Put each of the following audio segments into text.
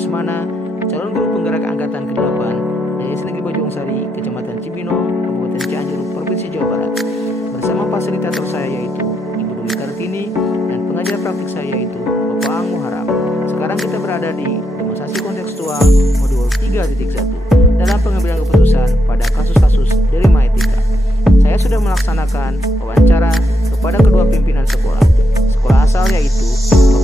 Lesmana, calon guru penggerak angkatan ke-8 dari SD Negeri Bojong-Sari, Kecamatan Cibinong, Kabupaten Cianjur, Provinsi Jawa Barat, bersama fasilitator saya yaitu Ibu Dwi Kartini dan pengajar praktik saya yaitu Bapak Ang Muharram. Sekarang kita berada di demonstrasi kontekstual modul 3.1 dalam pengambilan keputusan pada kasus-kasus dilema etika. Saya sudah melaksanakan wawancara kepada kedua pimpinan sekolah. Sekolah asal yaitu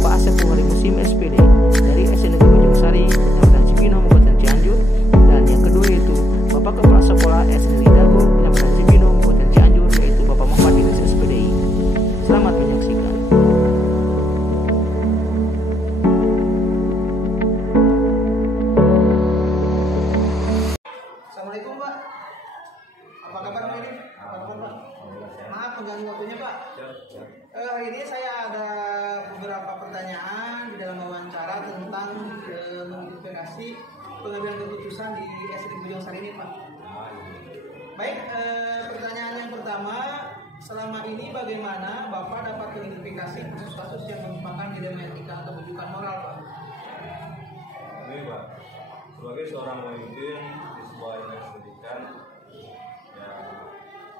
Bapak Asep Buhari Musim SPD dari SD Negeri Bojong-Sari, Kecamatan Cibinong, Kabupaten Cianjur, dan yang kedua yaitu Bapak Kepala Sekolah SD Negeri Dago, Kecamatan Cibinong, Kabupaten Cianjur, yaitu Bapak Muhammad Dinas SPDI. Selamat menyaksikan. Assalamualaikum Pak. Apa kabar Pak ini? Apa kabar Pak? Maaf mengganggu waktunya Pak. Ini saya ada beberapa pertanyaan di dalam wawancara tentang mengidentifikasi pengambilan keputusan di SD Bojong-Sari ini Pak. Baik, pertanyaan yang pertama, selama ini bagaimana Bapak dapat mengidentifikasi kasus-kasus yang merupakan dilema etika atau rujukan moral Pak? Ini Pak, sebagai seorang pemimpin di sebuah institusi pendidikan, ya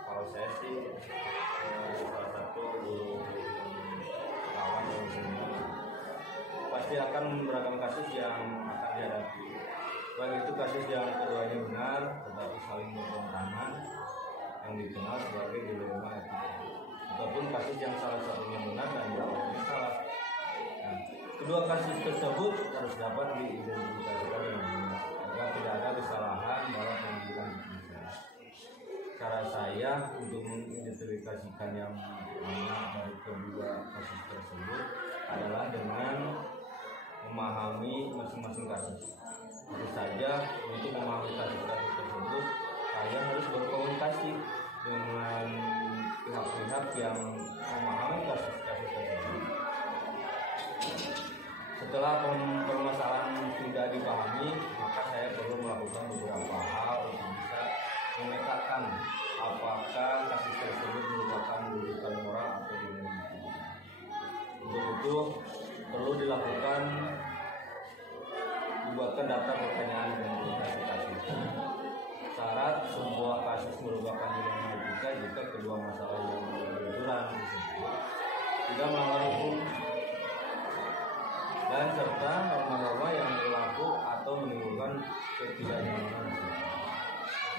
kalau saya sih salah satu guru kawan yang senior, pasti akan beragam kasus yang akan dihadapi. Baik itu kasus yang keduanya benar tetapi saling bertentangan, yang dikenal sebagai dilema etika, ataupun kasus yang salah satunya benar dan yang lainnya salah. Nah, kedua kasus tersebut harus dapat diidentifikasikan dengan benar agar tidak ada kesalahan dalam pengambilan keputusan. Cara saya untuk mengidentifikasikan yang mana dari kedua kasus tersebut adalah dengan memahami masing-masing kasus. Tentu saja untuk memahami kasus-kasus tersebut, saya harus berkomunikasi dengan pihak-pihak yang memahami kasus-kasus tersebut. Setelah permasalahan sudah dipahami, maka saya perlu melakukan beberapa hal untuk bisa memetakan apakah kasus tersebut merupakan rujukan moral atau dilema etika. Untuk itu perlu dibuatkan daftar pertanyaan identifikasi kasus. Syarat sebuah kasus merupakan dilema etika jika kedua masalah yang berbenturan tersebut tidak melanggar hukum dan serta norma-norma yang berlaku atau menimbulkan ketidaknyamanan.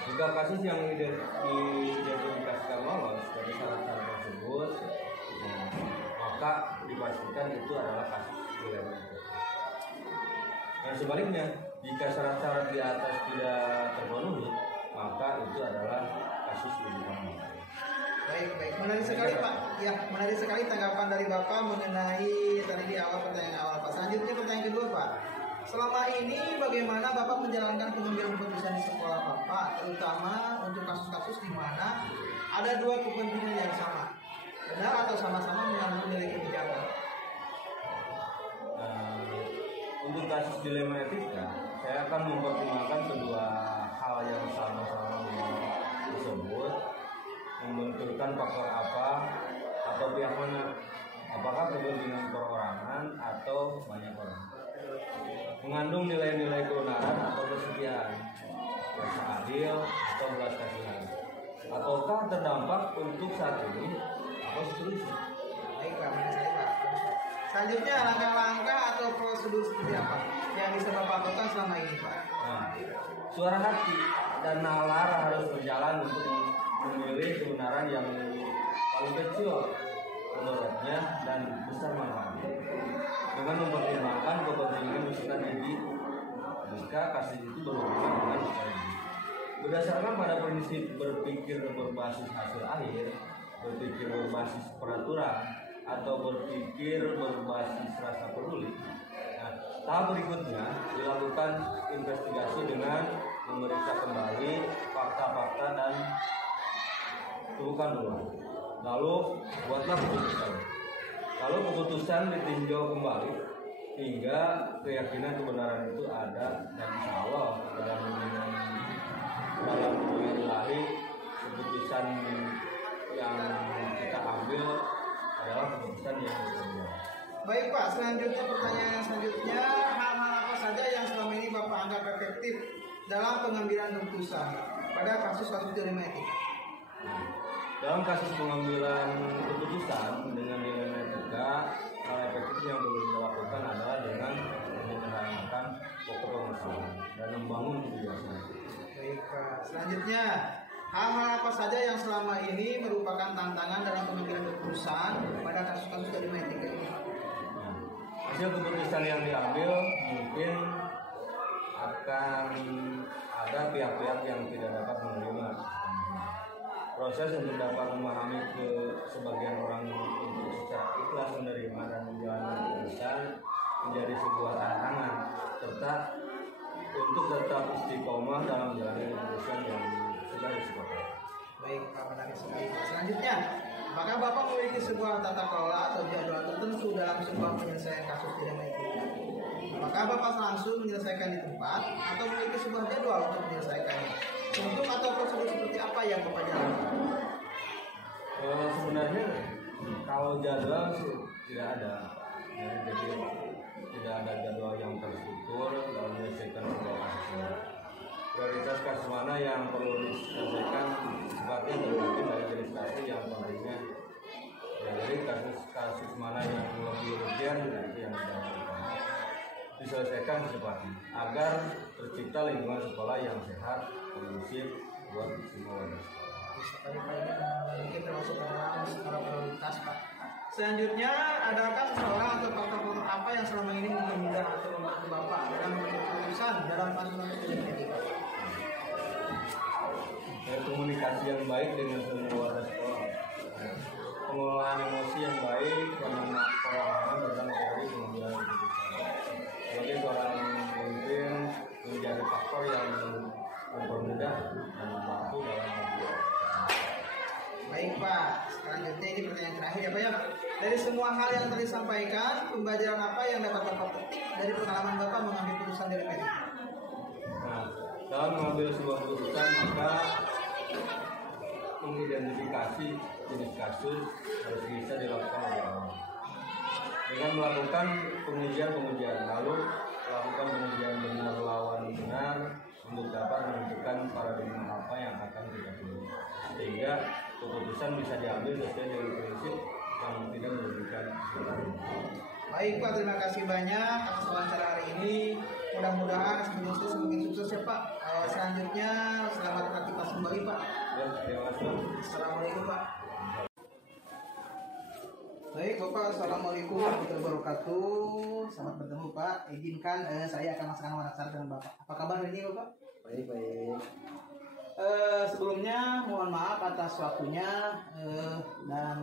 Jika kasus yang diidentifikasikan lolos dari syarat-syarat tersebut, maka dipastikan itu adalah kasus dilema etika. Dan sebaliknya, jika syarat-syarat di atas tidak terpenuhi, maka itu adalah kasus rujukan moral. Baik, menarik sekali Pak. Ya, menarik sekali tanggapan dari Bapak mengenai tadi di awal pertanyaan awal Pak. Selanjutnya pertanyaan kedua Pak. Selama ini bagaimana Bapak menjalankan pengambilan keputusan di sekolah Bapak, terutama untuk kasus-kasus di mana ada dua kepentingan yang sama, benar atau sama-sama mengambil nilai kebijakan? Untuk kasus dilema etika, saya akan mempertimbangkan kedua hal yang sama-sama tersebut, membenturkan faktor apa atau pihak mana, apakah kepentingan perorangan atau banyak orang, mengandung nilai-nilai kebenaran atau kesetiaan, rasa adil atau belas kasihan, ataukah terdampak untuk saat ini atau seterusnya. Baik Pak, menarik sekali Pak. Selanjutnya langkah-langkah atau prosedur seperti apa yang bisa Bapak lakukan selama ini Pak? Nah, suara hati dan nalar harus berjalan untuk memilih kebenaran yang paling kecil menurutnya dan besar manfaatnya, dengan mempertimbangkan kepentingan beserta diri jika kasus itu berhubungan dengan diri. Berdasarkan pada prinsip berpikir berbasis hasil akhir, berpikir berbasis peraturan, atau berpikir berbasis rasa peduli. Nah, tahap berikutnya dilakukan investigasi dengan memeriksa kembali fakta-fakta dan bukan ulang. Lalu buatlah keputusan. Lalu keputusan ditinjau kembali hingga keyakinan kebenaran itu ada, dan insya Allah dalam ilahi keputusan yang kita ambil adalah keputusan yang benar. Baik Pak, selanjutnya pertanyaan selanjutnya, hal-hal apa saja yang efektif dalam pengambilan keputusan pada kasus-kasus dilema etika? Dalam kasus pengambilan keputusan dengan dilema etika, hal efektif yang perlu dilakukan adalah dengan menyederhanakan pokok permasalahan dan membangun kebijaksanaan. Baik Pak. Selanjutnya, hal-hal apa saja yang selama ini merupakan tantangan dalam pengambilan keputusan pada kasus-kasus dilema etika ini? Hasil keputusan yang diambil mungkin akan ada pihak-pihak yang tidak dapat menerima. Proses untuk dapat memahami ke sebagian orang untuk secara ikhlas menerima dan menjalani keputusan menjadi sebuah tantangan, serta untuk tetap istiqomah dalam menjalani keputusan yang sudah disepakati. Baik Pak, menarik sekali. Selanjutnya, apakah Bapak memiliki sebuah tata kelola atau jadwal tertentu dalam sebuah penyelesaian kasus dilema etika? Apakah Bapak langsung menyelesaikan di tempat atau memiliki sebuah jadwal untuk menyelesaikannya? Untuk atau prosedur seperti apa yang Bapak jalankan? Sebenarnya kalau jadwal sih tidak ada, ya, jadi tidak ada jadwal yang terstruktur dalam menyelesaikan sebuah kasus ini. Prioritas kasus mana yang perlu diselesaikan sifatnya tergantung dari jenis kasus yang pentingnya. Ya, jadi kasus mana yang lebih urgent itu yang diselesaikan secepatnya agar tercipta lingkungan sekolah yang sehat, kondusif buat semua warga sekolah. Mungkin termasuk penerapan skala prioritas Pak. Selanjutnya, adakah seseorang atau faktor apa yang selama ini mempermudah atau membantu Bapak dalam mengambil keputusan dalam kasus-kasus dilema etika? Komunikasi yang baik dengan semua warga sekolah, pengelolaan emosi yang baik, dan pemahaman tentang teori pengambilan keputusan. Sebagai seorang pemimpin menjadi faktor yang mempermudah dan membantu dalam mengambil. Baik Pak, selanjutnya ini pertanyaan terakhir ya Pak ya. Dari semua hal yang tadi disampaikan, pembelajaran apa yang dapat Bapak petik dari pengalaman Bapak mengambil keputusan dilema etika? Nah, dalam mengambil sebuah keputusan maka mengidentifikasi jenis kasus harus bisa dilakukan oleh orang. Dengan melakukan pengujian, lalu melakukan pengujian benar lawan benar untuk dapat menentukan paradigma apa yang akan kita pilih, sehingga keputusan bisa diambil sesuai dengan prinsip yang tidak merugikan orang. Baik Pak, terima kasih banyak atas wawancara hari ini. Mudah-mudahan semakin sukses ya Pak. Selanjutnya selamat beraktivitas kembali Pak. Ya, terima kasih. Assalamualaikum Pak. Baik Bapak, assalamualaikum warahmatullahi wabarakatuh. Selamat bertemu Pak. Izinkan saya akan melaksanakan wawancara dengan Bapak. Apa kabar hari ini Bapak? Baik. Sebelumnya mohon maaf atas waktunya dan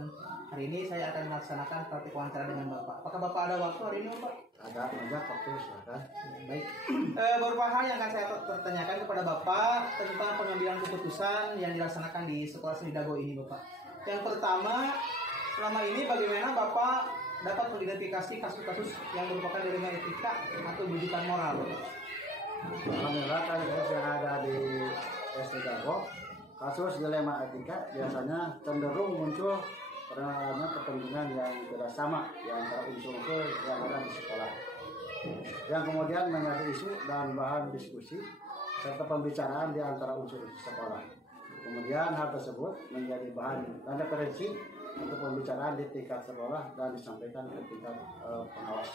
hari ini saya akan melaksanakan praktik wawancara dengan Bapak. Apakah Bapak ada waktu hari ini Bapak? Ada waktu silakan. Baik. Beberapa hal yang akan saya pertanyakan kepada Bapak tentang pengambilan keputusan yang dilaksanakan di Sekolah Seni Dago ini Bapak. Yang pertama, selama ini bagaimana Bapak dapat mengidentifikasi kasus-kasus yang merupakan dilema etika atau rujukan moral Bapak? Alhamdulillah kan kasus yang ada di SD Dago, kasus dilema etika biasanya cenderung muncul karena adanya kepentingan yang tidak sama yang antara unsur-unsur yang ada di sekolah, yang kemudian menjadi isu dan bahan diskusi serta pembicaraan di antara unsur sekolah. Kemudian hal tersebut menjadi bahan dan referensi untuk pembicaraan di tingkat sekolah dan disampaikan ke tingkat pengawas.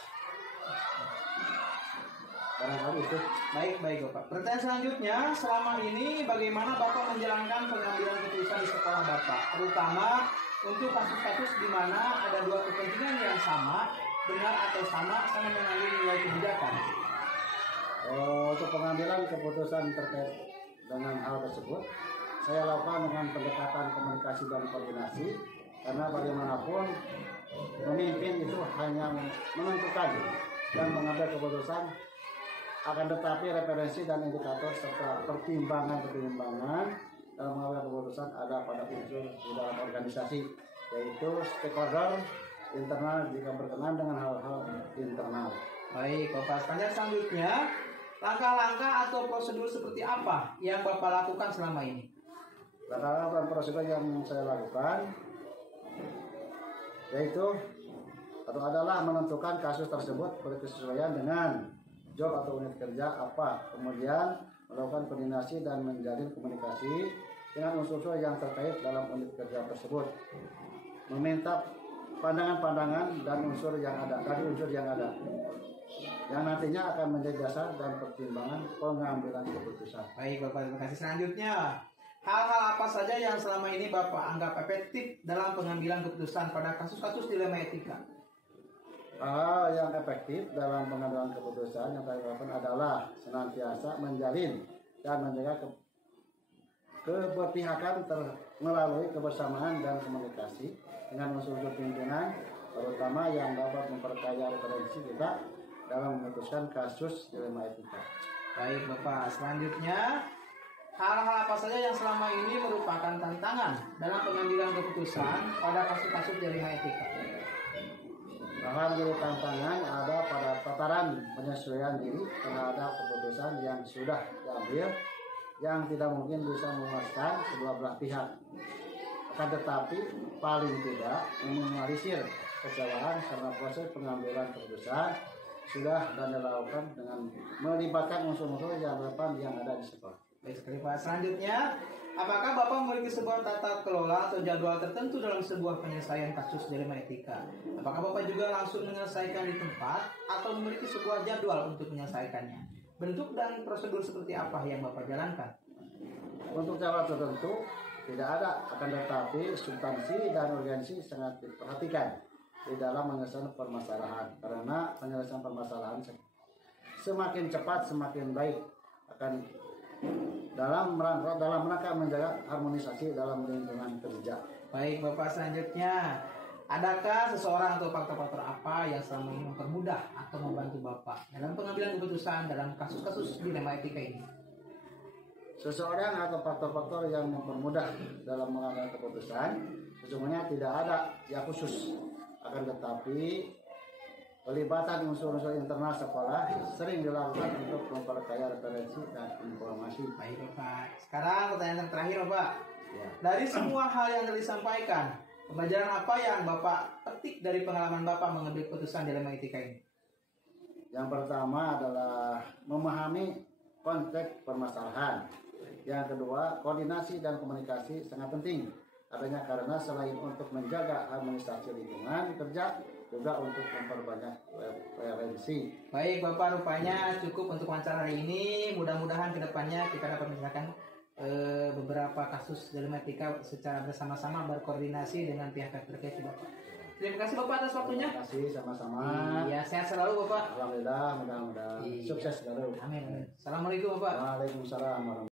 Barangkali itu. Baik Bapak. Pertanyaan selanjutnya, selama ini bagaimana Bapak menjalankan pengambilan keputusan di sekolah Bapak, terutama untuk kasus-kasus di mana ada dua kepentingan yang sama, benar atau sama mengambil nilai kebijakan? Untuk pengambilan keputusan terkait dengan hal tersebut, saya lakukan dengan pendekatan komunikasi dan koordinasi, karena bagaimanapun pemimpin itu hanya menentukan dan mengambil keputusan, akan tetapi referensi dan indikator serta pertimbangan dalam mengambil keputusan ada pada unsur di dalam organisasi, yaitu stakeholder internal jika berkenan dengan hal-hal internal. Baik Bapak, pertanyaan selanjutnya, langkah-langkah atau prosedur seperti apa yang Bapak lakukan selama ini? Langkah-langkah dan prosedur yang saya lakukan yaitu adalah menentukan kasus tersebut berkesesuaian dengan job atau unit kerja apa, kemudian melakukan koordinasi dan menjalin komunikasi dengan unsur-unsur yang terkait dalam unit kerja tersebut, meminta pandangan-pandangan dan unsur yang ada yang nantinya akan menjadi dasar dan pertimbangan pengambilan keputusan. Baik Bapak, terima kasih. Selanjutnya, hal-hal apa saja yang selama ini Bapak anggap efektif dalam pengambilan keputusan pada kasus-kasus dilema etika? Hal yang efektif dalam pengambilan keputusan yang kami lakukan adalah senantiasa menjalin dan menjaga keberpihakan melalui kebersamaan dan komunikasi dengan unsur-unsur pimpinan, terutama yang dapat memperkaya referensi kita dalam memutuskan kasus dilema etika. Baik Bapak, selanjutnya hal-hal apa saja yang selama ini merupakan tantangan dalam pengambilan keputusan pada kasus-kasus dilema etika? Hal jadi tantangan ada pada tataran penyesuaian diri terhadap keputusan yang sudah diambil yang tidak mungkin bisa memuaskan kedua belah pihak. Akan tetapi paling tidak meminimalisir kecewaan karena proses pengambilan keputusan sudah dan dilakukan dengan melibatkan unsur-unsur yang relevan yang ada di sekolah. Baik sekali Pak. Selanjutnya, apakah Bapak memiliki sebuah tata kelola atau jadwal tertentu dalam sebuah penyelesaian kasus dilema etika? Apakah Bapak juga langsung menyelesaikan di tempat atau memiliki sebuah jadwal untuk menyelesaikannya? Bentuk dan prosedur seperti apa yang Bapak jalankan? Untuk jadwal tertentu tidak ada, akan tetapi substansi dan urgensi sangat diperhatikan di dalam menyelesaikan permasalahan, karena penyelesaian permasalahan semakin cepat semakin baik akan dalam rangka menjaga harmonisasi dalam lingkungan kerja. Baik Bapak, selanjutnya adakah seseorang atau faktor-faktor apa yang selama ini mempermudah atau membantu Bapak dalam pengambilan keputusan dalam kasus-kasus dilema etika ini? Seseorang atau faktor-faktor yang mempermudah dalam mengambil keputusan sesungguhnya tidak ada yang khusus, akan tetapi pelibatan unsur-unsur internal sekolah sering dilakukan untuk memperkaya referensi dan informasi. Baik Bapak. Sekarang pertanyaan yang terakhir Bapak. Ya. Dari semua hal yang tadi disampaikan, pembelajaran apa yang Bapak petik dari pengalaman Bapak mengambil keputusan dilema etika ini? Yang pertama adalah memahami konteks permasalahan. Yang kedua, koordinasi dan komunikasi sangat penting. Adanya karena selain untuk menjaga harmonisasi lingkungan kerja, juga untuk memperbanyak referensi. Baik Bapak, rupanya cukup untuk wawancara hari ini. Mudah-mudahan kedepannya kita dapat menyelesaikan beberapa kasus dilema etika secara bersama-sama berkoordinasi dengan pihak terkait Bapak. Terima kasih Bapak atas waktunya. Terima kasih sama-sama. Iya, sehat selalu Bapak. Alhamdulillah, mudah-mudahan Iya. sukses selalu. Amin. Assalamualaikum Bapak. Waalaikumsalam warahmatullahi wabarakatuh.